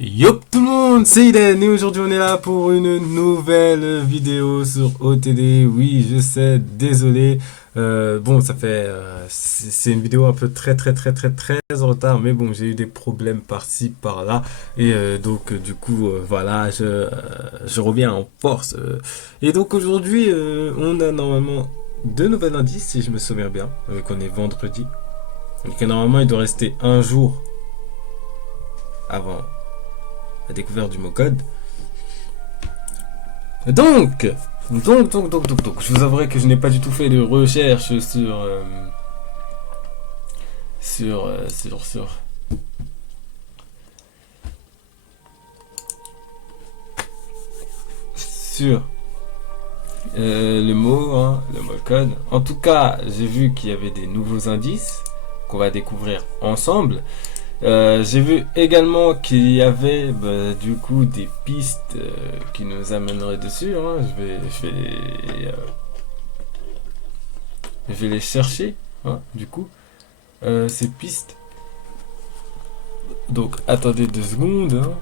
Yop tout le monde, c'est Iden et aujourd'hui on est là pour une nouvelle vidéo sur OTD. Oui, je sais, désolé. Bon, ça fait, c'est une vidéo un peu très en retard, mais bon, j'ai eu des problèmes par-ci par-là et donc du coup voilà, je reviens en force. Et donc aujourd'hui, on a normalement deux nouveaux indices si je me souviens bien, qu'on est vendredi. Donc normalement il doit rester un jour avant la découverte du mot code. Donc, je vous avouerai que je n'ai pas du tout fait de recherche sur sur le mot code. En tout cas, j'ai vu qu'il y avait des nouveaux indices qu'on va découvrir ensemble. J'ai vu également qu'il y avait du coup des pistes qui nous amèneraient dessus. Hein. Je vais les chercher, hein, du coup, ces pistes. Donc attendez 2 secondes. Hein.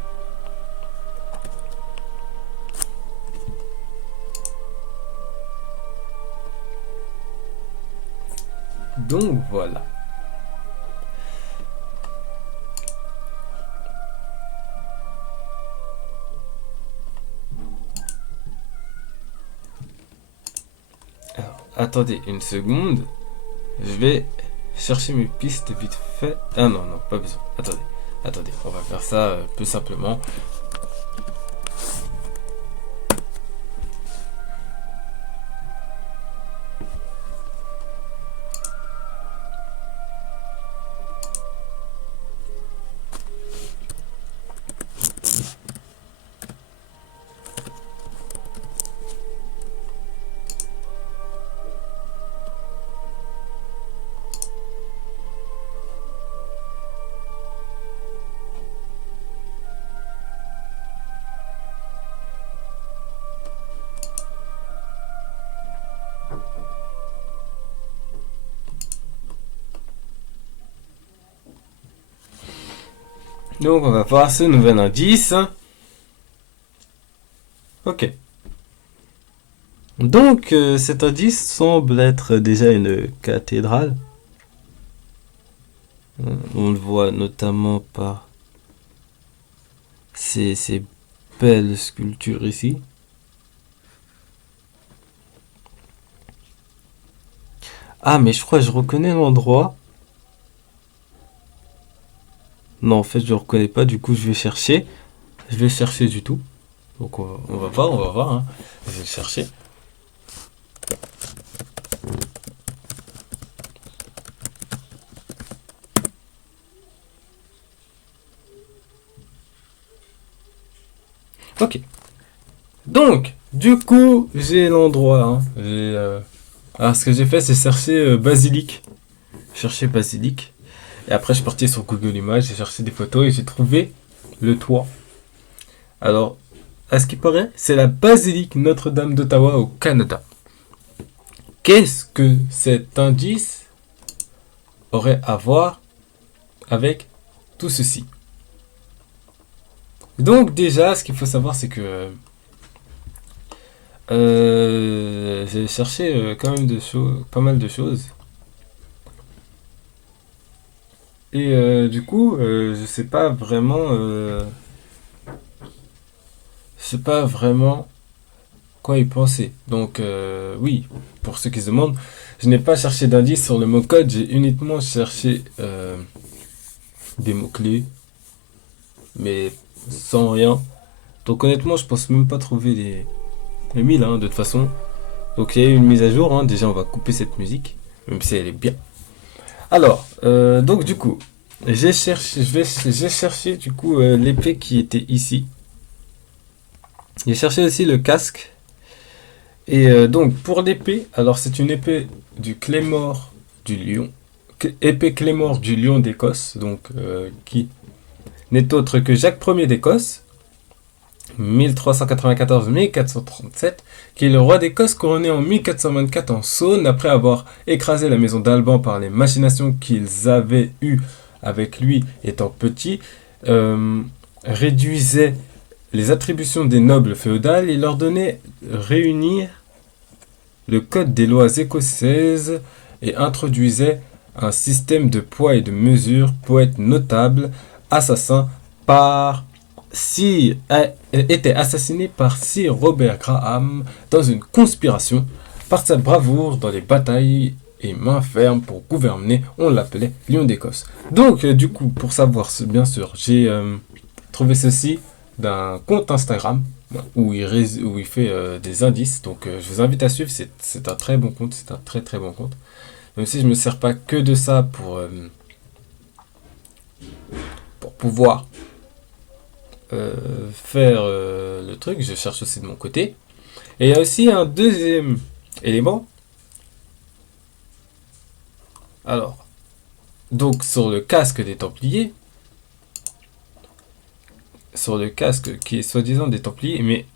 Donc voilà. Alors, attendez une seconde. Je vais chercher mes pistes vite fait. Ah non, non, pas besoin. Attendez, on va faire ça plus simplement. Donc on va voir ce nouvel indice. Ok. Donc cet indice semble être déjà une cathédrale. On le voit notamment par ces belles sculptures ici. Ah mais je crois que je reconnais l'endroit. Non en fait je le reconnais pas, du coup je vais chercher. Je vais chercher du tout. Donc on va voir. Hein. Je vais le chercher. Ok. Donc, du coup, j'ai l'endroit. Hein. Alors, ce que j'ai fait, c'est chercher basilic. Chercher basilic. Et après, je suis parti sur Google Images, j'ai cherché des photos et j'ai trouvé le toit. Alors, à ce qui paraît, c'est la basilique Notre-Dame d'Ottawa au Canada. Qu'est-ce que cet indice aurait à voir avec tout ceci? Donc, déjà, ce qu'il faut savoir, c'est que j'ai cherché quand même pas mal de choses. Et du coup, je sais pas vraiment quoi y penser. Donc oui, pour ceux qui se demandent, je n'ai pas cherché d'indice sur le mot code, j'ai uniquement cherché des mots-clés, mais sans rien. Donc honnêtement, je pense même pas trouver les 1000 hein, de toute façon. Donc il y a eu une mise à jour, hein. Déjà on va couper cette musique, même si elle est bien. Alors, donc du coup, j'ai cherché du coup l'épée qui était ici. J'ai cherché aussi le casque. Et donc pour l'épée, alors c'est une épée du Claymore du lion, épée Claymore du lion d'Écosse, donc qui n'est autre que Jacques Ier d'Écosse, 1394-1437, qui est le roi d'Écosse couronné en 1424 en Saône après avoir écrasé la maison d'Alban par les machinations qu'ils avaient eues avec lui étant petit. réduisait les attributions des nobles féodales et leur donnait réunir le code des lois écossaises et introduisait un système de poids et de mesure, poète notable, assassin par était assassiné par Sir Robert Graham dans une conspiration. Par sa bravoure dans les batailles et main ferme pour gouverner, on l'appelait Lion d'Écosse. Donc, du coup, pour savoir, bien sûr, j'ai trouvé ceci d'un compte Instagram où il fait des indices. Donc, je vous invite à suivre. C'est un très bon compte. C'est un très très bon compte. Même si je ne me sers pas que de ça pour pouvoir faire le truc, je cherche aussi de mon côté. Et il y a aussi un deuxième élément. Alors, donc sur le casque des Templiers, sur le casque qui est soi-disant des Templiers,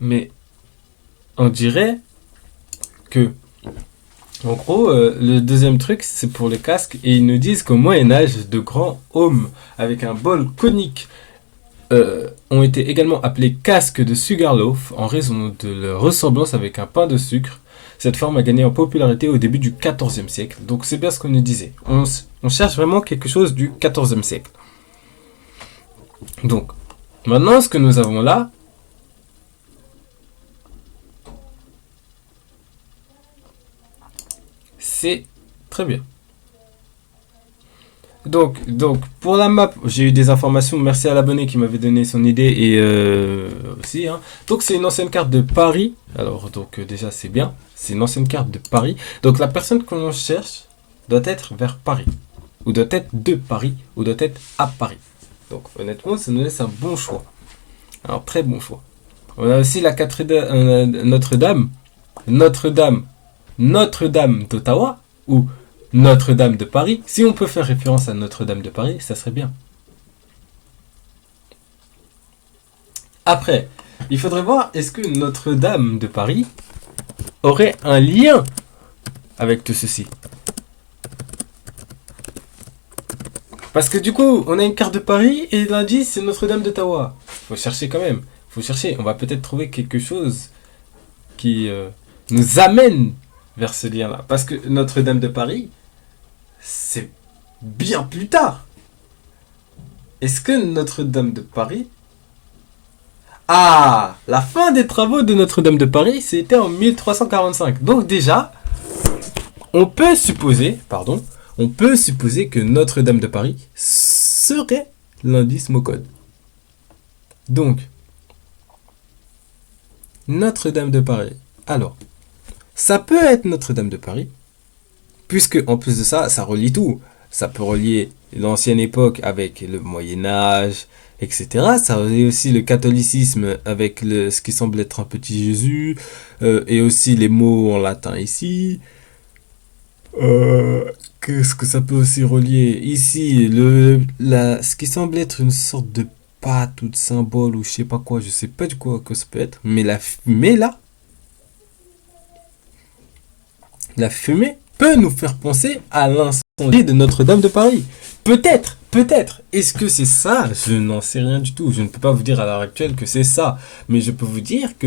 mais on dirait que, en gros, le deuxième truc, c'est pour le casque, et ils nous disent qu'au Moyen-Âge, de grands hommes avec un bol conique ont été également appelés casques de Sugarloaf en raison de leur ressemblance avec un pain de sucre. Cette forme a gagné en popularité au début du XIVe siècle. Donc c'est bien ce qu'on nous disait. On cherche vraiment quelque chose du XIVe siècle. Donc, maintenant ce que nous avons là, c'est très bien. Donc, pour la map, j'ai eu des informations. Merci à l'abonné qui m'avait donné son idée et aussi. Hein. Donc, c'est une ancienne carte de Paris. Alors, donc déjà, c'est bien. C'est une ancienne carte de Paris. Donc, la personne qu'on cherche doit être vers Paris. Ou doit être de Paris. Ou doit être à Paris. Donc, honnêtement, ça nous laisse un bon choix. Alors, très bon choix. On a aussi la Notre-Dame. Notre-Dame. Notre-Dame d'Ottawa. Ou Notre-Dame de Paris. Si on peut faire référence à Notre-Dame de Paris, ça serait bien. Après, il faudrait voir, est-ce que Notre-Dame de Paris aurait un lien avec tout ceci? Parce que du coup, on a une carte de Paris et l'indice, c'est Notre-Dame d'Ottawa. Faut chercher quand même. Faut chercher. On va peut-être trouver quelque chose qui nous amène vers ce lien-là. Parce que Notre-Dame de Paris, c'est bien plus tard. Est-ce que Notre-Dame de Paris... Ah, la fin des travaux de Notre-Dame de Paris, c'était en 1345. Donc déjà, on peut supposer que Notre-Dame de Paris serait l'indice Mocode. Donc, Notre-Dame de Paris. Alors, ça peut être Notre-Dame de Paris, puisque en plus de ça, ça relie tout. Ça peut relier l'ancienne époque avec le Moyen-Âge, etc. Ça relie aussi le catholicisme avec ce qui semble être un petit Jésus, et aussi les mots en latin ici. Qu'est-ce que ça peut aussi relier? Ici, ce qui semble être une sorte de pâte ou de symbole ou je sais pas quoi, je sais pas du quoi que ça peut être, mais la fumée là, la fumée peut nous faire penser à l'incendie de Notre-Dame de Paris. Peut-être, peut-être. Est-ce que c'est ça? Je n'en sais rien du tout. Je ne peux pas vous dire à l'heure actuelle que c'est ça. Mais je peux vous dire que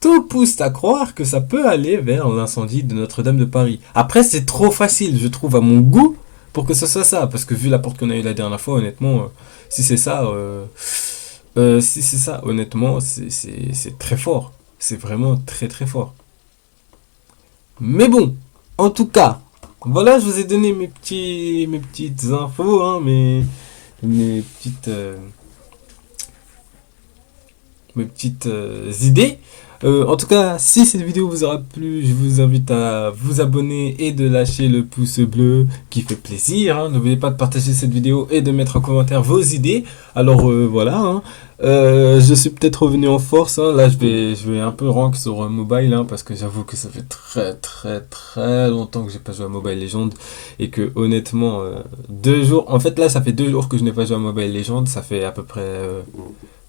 tout pousse à croire que ça peut aller vers l'incendie de Notre-Dame de Paris. Après, c'est trop facile, je trouve, à mon goût, pour que ce soit ça. Parce que vu la porte qu'on a eu la dernière fois, honnêtement, si c'est ça, honnêtement, c'est très fort. C'est vraiment très très fort. Mais bon, en tout cas, voilà, je vous ai donné mes petites infos, hein, mes petites idées. En tout cas, si cette vidéo vous aura plu, je vous invite à vous abonner et de lâcher le pouce bleu qui fait plaisir. Hein. N'oubliez pas de partager cette vidéo et de mettre en commentaire vos idées. Alors voilà, hein. Je suis peut-être revenu en force. Hein. Là, je vais un peu rank sur mobile hein, parce que j'avoue que ça fait très très très longtemps que j'ai pas joué à Mobile Legends et que honnêtement, 2 jours. En fait, là, ça fait 2 jours que je n'ai pas joué à Mobile Legends. Ça fait à peu près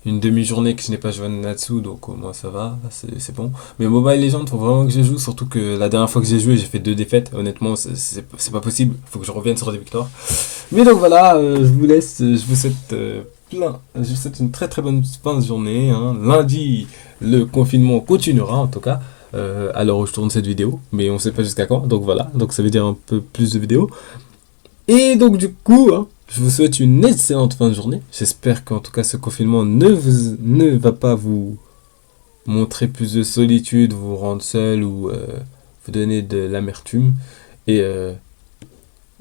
une demi-journée que je n'ai pas joué à Natsu, donc au moins ça va, c'est bon. Mais Mobile Legends, faut vraiment que je joue, surtout que la dernière fois que j'ai joué, j'ai fait 2 défaites. Honnêtement, c'est pas possible, faut que je revienne sur des victoires. Mais donc voilà, je vous laisse, je vous souhaite je vous souhaite une très très bonne fin de journée, hein. Lundi, le confinement continuera en tout cas, à l'heure où je tourne cette vidéo, mais on sait pas jusqu'à quand, donc voilà, donc ça veut dire un peu plus de vidéos. Et donc du coup, hein, je vous souhaite une excellente fin de journée. J'espère qu'en tout cas ce confinement ne va pas vous montrer plus de solitude, vous rendre seul ou vous donner de l'amertume. Et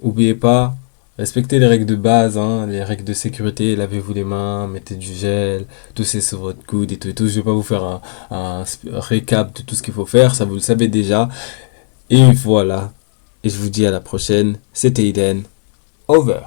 oubliez pas, respectez les règles de base, hein, les règles de sécurité, lavez-vous les mains, mettez du gel, toussez sur votre coude et tout et tout. Je vais pas vous faire un récap de tout ce qu'il faut faire, ça vous le savez déjà. Et voilà. Et je vous dis à la prochaine. C'était Eden. Over.